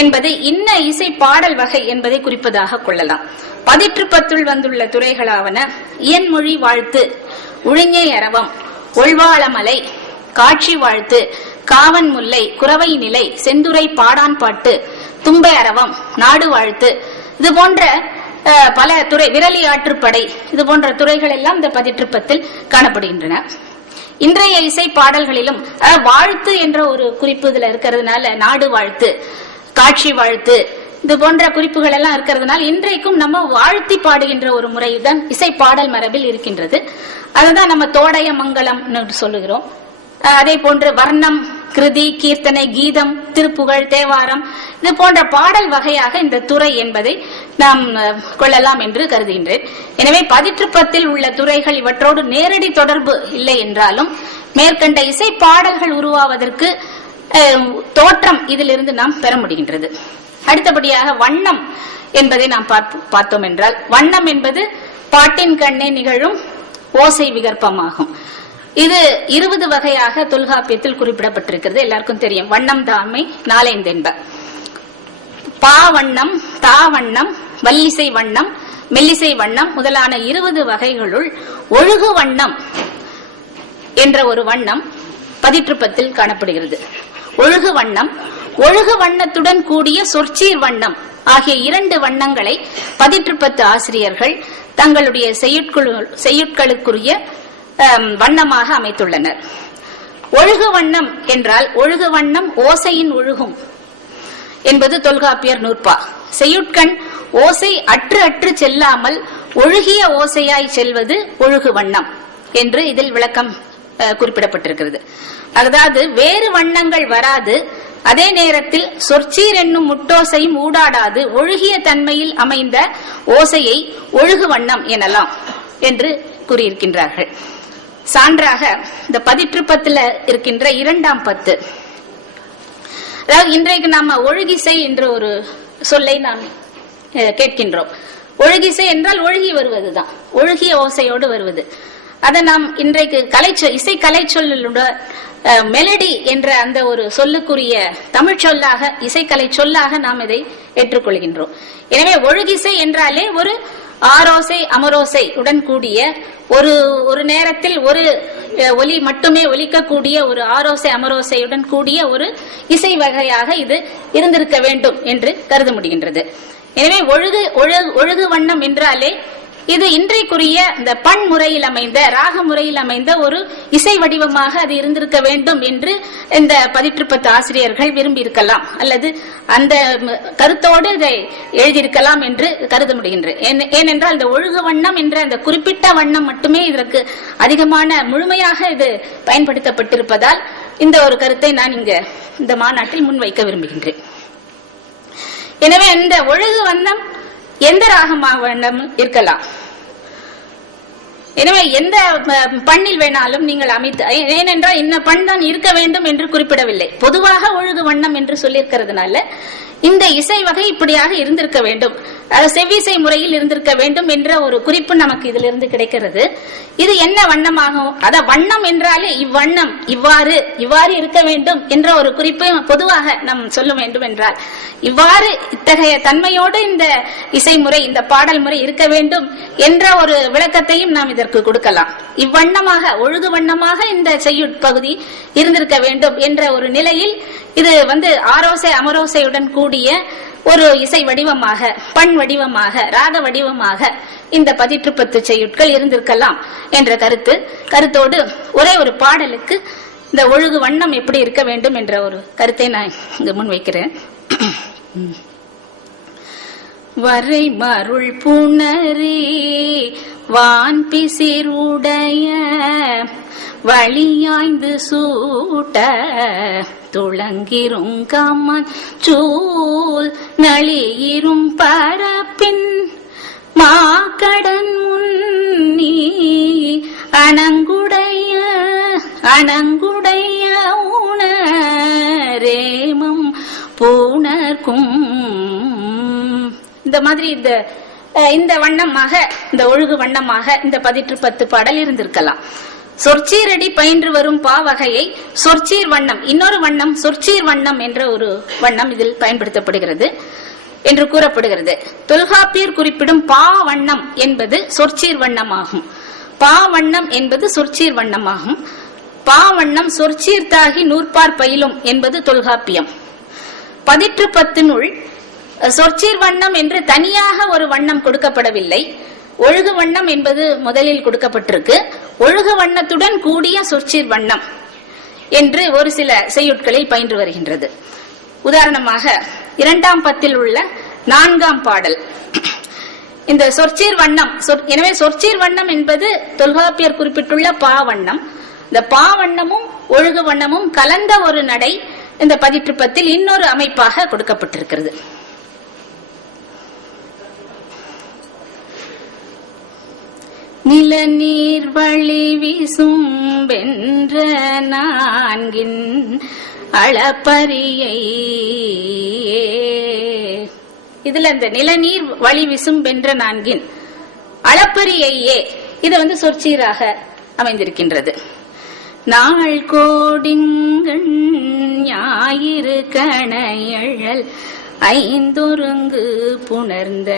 என்பது இன்ன இசை பாடல் வகை என்பதை குறிப்பதாக கொள்ளலாம். பதிற்று பத்துள் வந்துள்ள துறைகளாவன இயன்மொழி வாழ்த்து, உழிஞை அரவம், ஒள்வாளமலை, காட்சி வாழ்த்து, காவன் முல்லை, குறவை நிலை, செந்துரை பாடான் பாட்டு, தும்பை அரவம், நாடு வாழ்த்து, இது போன்ற பல துறை, விரலி ஆற்றுப்படை, இது போன்ற துறைகள் எல்லாம் இந்த பதிற்றுப்பத்தில் காணப்படுகின்றன. இன்றைய இசை பாடல்களிலும் வாழ்த்து என்ற ஒரு குறிப்பு இதுல இருக்கிறதுனால நாடு வாழ்த்து, காட்சி வாழ்த்து, இது போன்ற குறிப்புகள் எல்லாம் இருக்கிறதுனால இன்றைக்கும் நம்ம வாழ்த்தி பாடுகின்ற ஒரு முறைதான் இசை பாடல் மரபில் இருக்கின்றது. அதுதான் நம்ம தோடைய மங்கலம் சொல்லுகிறோம். அதே போன்று வர்ணம், கிருதி, கீர்த்தனை, கீதம், திருப்புகழ், தேவாரம், இது போன்ற பாடல் வகையாக இந்த துறை என்பதை நாம் கொள்ளலாம் என்று கருதுகின்றேன். எனவே பதிற்றுப்பத்தில் உள்ள துறைகள் இவற்றோடு நேரடி தொடர்பு இல்லை என்றாலும் மேற்கண்ட இசை பாடல்கள் உருவாவதற்கு தோற்றம் இதிலிருந்து நாம் பெற முடிகின்றது. அடுத்தபடியாக வண்ணம் என்பதை நாம் பார்த்தோம் என்றால், வண்ணம் என்பது பாட்டின் கண்ணே நிகழும் ஓசை விகற்பமாகும். இது 20 வகையாக தொல்காப்பியத்தில் குறிப்பிடப்பட்டிருக்கிறது. எல்லாருக்கும் தெரியும். வண்ணம் தாமை நாளைந்தென்ப. பா வண்ணம், தா வண்ணம், வல்லிசை வண்ணம், மெல்லிசை வண்ணம் முதலான 20 வகைகளுள் ஒழுகு வண்ணம் என்ற ஒரு வண்ணம் பதிற்றுப்பத்தில் காணப்படுகிறது. ஒழுகு வண்ணம், ஒழுகு வண்ணத்துடன் கூடிய சொற்சீர் வண்ணம் ஆகிய 2 வண்ணங்களை பதிற்றுப்பத்து ஆசிரியர்கள் தங்களுடைய செய்யுட்களுக்குரிய வண்ணமாக அமைத்துள்ளனர். ஒழுகு வண்ணம் என்றால், ஒழுகு வண்ணம் ஓசையின் ஒழுகும் என்பது தொல்காப்பியர் நூற்பா. செய்யுட்கண் ஓசை அற்று அற்று செல்லாமல் ஒழுகிய ஓசையாய் செல்வது ஒழுகு வண்ணம் என்று இதில் விளக்கம் குறிப்பிடப்பட்டிருக்கிறது. அதாவது வேறு வண்ணங்கள் வராது, அதே நேரத்தில் சொற்சீர் என்னும் முட்டோசையும் ஊடாடாது ஒழுகிய தன்மையில் அமைந்த ஓசையை ஒழுகு வண்ணம் எனலாம் என்று கூறியிருக்கின்றார்கள். சான்றாக இந்த பதிற்றுப்பத்துல இருக்கின்ற 2ஆம் பத்து, அதாவது இன்றைக்கு நாம ஒழுகிசை என்ற ஒரு சொல்லை நாம் கேட்கின்றோம். ஒழுகிசை என்றால் ஒழுகி வருவதுதான், ஒழுகிய ஓசையோடு வருவது. அதை நாம் இன்றைக்கு இசை கலை சொல்லுட மெலடி என்ற அந்த ஒரு சொல்லுக்குரிய தமிழ் சொல்லாக, இசைக்கலை சொல்லாக நாம் இதை ஏற்றுக்கொள்கின்றோம். எனவே ஒழுகிசை என்றாலே ஒரு ஆரோசை அமரோசை உடன் கூடிய ஒரு நேரத்தில் ஒரு ஒலி மட்டுமே ஒலிக்கக்கூடிய ஒரு ஆரோசை அமரோசையுடன் கூடிய ஒரு இசை வகையாக இது இருந்திருக்க வேண்டும் என்று கருத முடிகின்றது. எனவே ஒழுகு வண்ணம் என்றாலே இது இன்றைக்குரிய இந்த பண் முறையில் அமைந்த, ராக முறையில் அமைந்த ஒரு இசை வடிவமாக அது இருந்திருக்க வேண்டும் என்று இந்த பதிற்றுப்பத்து ஆசிரியர்கள் விரும்பி இருக்கலாம், அல்லது அந்த கருத்தோடு இதை எழுதியிருக்கலாம் என்று கருத முடிகின்றது. ஏனென்றால் இந்த ஒழுகு வண்ணம் என்ற அந்த குறிப்பிட்ட வண்ணம் மட்டுமே இதற்கு அதிகமான முழுமையாக இது பயன்படுத்தப்பட்டிருப்பதால் இந்த ஒரு கருத்தை நான் இந்த மாநாட்டில் முன்வைக்க விரும்புகின்றேன். எனவே இந்த ஒழுகு வண்ணம் எந்த ராகமாக இருக்கலாம். எனவே எந்த பண்ணில் வேணாலும் நீங்கள் அமைத்து, ஏனென்றால் இந்த பண் தான் இருக்க வேண்டும் என்று குறிப்பிடவில்லை, பொதுவாக ஒழுகு வண்ணம் என்று சொல்லியிருக்கிறதுனால இந்த இசை வகை இப்படியாக இருந்திருக்க வேண்டும், செவ்விசை முறையில் இருந்திருக்க வேண்டும் என்ற ஒரு குறிப்பு நமக்கு இதிலிருந்து கிடைக்கிறது. இது என்ன வண்ணமாகும், அத வண்ணம் என்றாலே இவ்வண்ணம் இவ்வாறு இருக்க வேண்டும் என்ற ஒரு குறிப்பை பொதுவாக நாம் சொல்ல வேண்டும் என்றால், இவ்வாறு இத்தகைய தன்மையோடு இந்த இசை முறை, இந்த பாடல் முறை இருக்க வேண்டும் என்ற ஒரு விளக்கத்தையும் நாம் இதற்கு கொடுக்கலாம். இவ்வண்ணமாக, ஒழுகு வண்ணமாக இந்த செய்யுட்பகுதி இருந்திருக்க வேண்டும் என்ற ஒரு நிலையில் இது ஆரோசை அமரோசையுடன் கூடிய ஒரு இசை வடிவமாக, பண் வடிவமாக, ராக வடிவமாக இந்த பதிற்றுப்பத்து செய்யுட்கள் இருந்திருக்கலாம் என்ற கருத்தோடு ஒரே ஒரு பாடலுக்கு இந்த ஒழுகு வண்ணம் எப்படி இருக்க வேண்டும் என்ற ஒரு கருத்தை நான் இங்கு முன்வைக்கிறேன். வரை மருள் புணரி வான் பிசிறுடைய வழியாய்ந்து சூட்ட துளங்கிரும் கமன் சூல் நளியிரும் பரப்பின் மாக்கடன் முன்னி அணங்குடைய உணரேமம் பூணர்க்கும். இந்த மாதிரி இந்த வண்ணமாக, இந்த ஒழுகு வண்ணமாக இந்த பதிற்றுப்பத்து பாடல் இருந்திருக்கலாம். சொற்சீரடி பயின்று வரும் பா வகையை சொற்சீர் வண்ணம், இன்னொரு வண்ணம் சொற்சீர் வண்ணம் என்ற ஒரு வண்ணம் இதில் பயன்படுத்தப்படுகிறது என்று கூறப்படுகிறது. தொல்காப்பியர் குறிப்பிடும் பா வண்ணம் என்பது சொற்சீர் வண்ணமாகும். பா வண்ணம் என்பது சொற்சீர் வண்ணமாகும். பா வண்ணம் சொற்சீர்த்தாகி நூற்பார் பயிலும் என்பது தொல்காப்பியம். பதிற்று பத்தினுள் சொற்சீர் வண்ணம் என்று தனியாக ஒரு வண்ணம் கொடுக்கப்படவில்லை. ஒழுகு வண்ணம் என்பது முதலில் கொடுக்கப்பட்டிருக்கு. ஒழுகு வண்ணத்துடன் கூடிய சொற்சீர் வண்ணம் என்று ஒரு சில செய்யுட்களில் பயின்று வருகின்றது. உதாரணமாக 2ஆம் பத்தில் உள்ள 4ஆம் பாடல். இந்த சொற்சீர் வண்ணம், எனவே சொற்சீர் வண்ணம் என்பது தொல்காப்பியர் குறிப்பிட்டுள்ள பா வண்ணம். இந்த பா வண்ணமும் ஒழுகு வண்ணமும் கலந்த ஒரு நடை இந்த பதிற்று பத்தில் இன்னொரு அமைப்பாக கொடுக்கப்பட்டிருக்கிறது. நிலநீர் வழி விசும்பென்ற நான்கின் அளப்பரியை, இதுல இந்த நிலநீர் வழி விசும்பென்ற நான்கின் அளப்பரியையே இது சொற்சீராக அமைந்திருக்கின்றது. நாள் கோடிங்கண் ஞாயிறு கணையழல் ஐந்தொருங்கு புணர்ந்த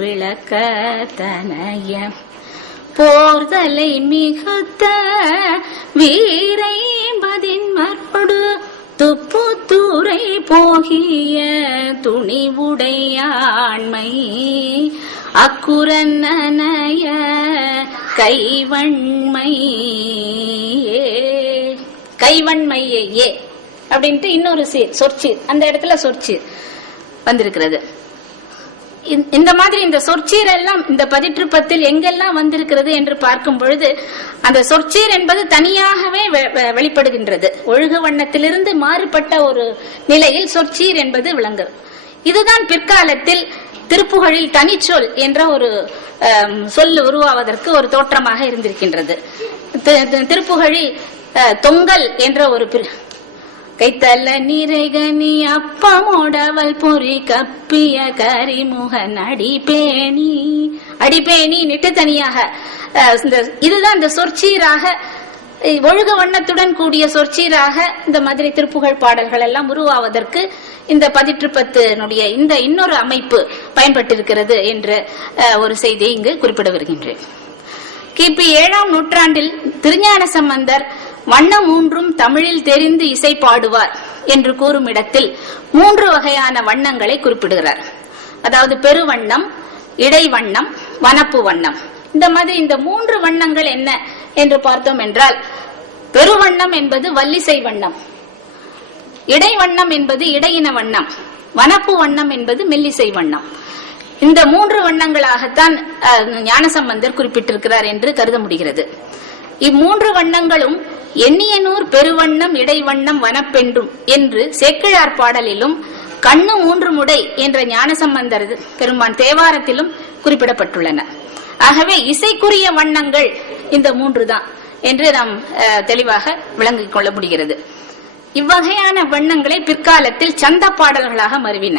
விளக்கத்தனைய போர்தலை மிகுத்த வீரை பதின்மரோடு துப்புத்தூரை போகிய துணிவுடையாண்மை அக்குரநனைய கைவண்மையே அப்படின்ட்டு இன்னொரு சொற்சீர், அந்த இடத்துல சொற்சீர் வந்திருக்கிறது. இந்த மாதிரி இந்த சொற்சீர் எல்லாம் இந்த பதிற்று பத்தில் எங்கெல்லாம் வந்திருக்கிறது என்று பார்க்கும் பொழுது அந்த சொற்சீர் என்பது தனியாகவே வெளிப்படுகின்றது. ஒழுகு வண்ணத்திலிருந்து மாறுபட்ட ஒரு நிலையில் சொற்சீர் என்பது விளங்கு. இதுதான் பிற்காலத்தில் திருப்புகழில் தனிச்சொல் என்ற ஒரு சொல் உருவாவதற்கு ஒரு தோற்றமாக இருந்திருக்கின்றது. திருப்புகழில் தொங்கல் என்ற ஒரு கைத்தல்ல நீரைகனி அப்பமோடவள் பொறி கப்பிய கரிமுகன் அடிபேணி நிட்டு தனியாக இதுதான் இந்த சொற்சீராக ஒழுகு வண்ணத்துடன் கூடிய சொற்சீராக இந்த மாதிரி திருப்புகழ் பாடல்கள் எல்லாம் உருவாவதற்கு இந்த பதிற்று பத்தினுடைய இந்த இன்னொரு அமைப்பு பயன்பட்டிருக்கிறது என்ற ஒரு செய்தியை இங்கு குறிப்பிட வருகின்றேன். கிபி 7ஆம் நூற்றாண்டில் திருஞான சம்பந்தர் வண்ணம் 3ம் தமிழில் தெரிந்து இசை பாடுவார் என்று கூறும் இடத்தில் 3 வகையான வண்ணங்களை குறிப்பிடுகிறார். அதாவது பெருவண்ணம், இடைவண்ணம், வனப்பு வண்ணம். இந்த மாதிரி இந்த 3 வண்ணங்கள் என்ன என்று பார்த்தோம் என்றால், பெருவண்ணம் என்பது வல்லிசை வண்ணம், இடைவண்ணம் என்பது இடையின வண்ணம், வனப்பு வண்ணம் என்பது மெல்லிசை வண்ணம். இந்த 3 வண்ணங்களாகத்தான் ஞானசம்பந்தர் குறிப்பிட்டிருக்கிறார் என்று கருத முடிகிறது. இம்மூன்று வண்ணங்களும் எண்ணியனூர் பெருவண்ணம் இடைவண்ணம் வனப்பென்றும் என்று சேக்கிழார் பாடலிலும் கண்ணு 3 முடை என்ற ஞானசம்பந்தர் பெருமான் தேவாரத்திலும் குறிப்பிடப்பட்டுள்ளன. ஆகவே இசைக்குரிய வண்ணங்கள் இந்த 3 தான் என்று நாம் தெளிவாக விளங்கிக் கொள்ள முடிகிறது. இவ்வகையான வண்ணங்களை பிற்காலத்தில் சந்த பாடல்களாக மருவின.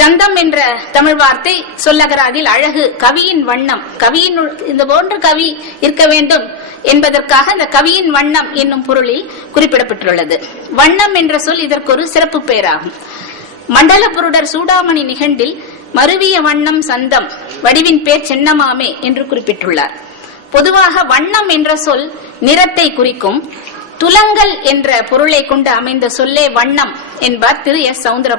சந்தம் என்ற தமிழ் வார்த்தை சொல்லகராதில் அழகு, கவியின் வண்ணம், கவியின் இந்த போன்ற கவி இருக்க வேண்டும் என்பதற்காக இந்த கவியின் வண்ணம் என்னும் பொருளில் குறிப்பிடப்பட்டுள்ளது. வண்ணம் என்ற சொல் இதற்கு ஒரு சிறப்பு பெயராகும். மண்டல புருடர் சூடாமணி நிகண்டில் மருவிய வண்ணம் சந்தம், வடிவின் பேர் சென்னமாமே என்று குறிப்பிட்டுள்ளார். பொதுவாக வண்ணம் என்ற சொல் நிறத்தை குறிக்கும். துலங்கல் என்ற பொருளை கொண்டு அமைந்த சொல்லே வண்ணம் என்பார் திரு எஸ். சவுந்தர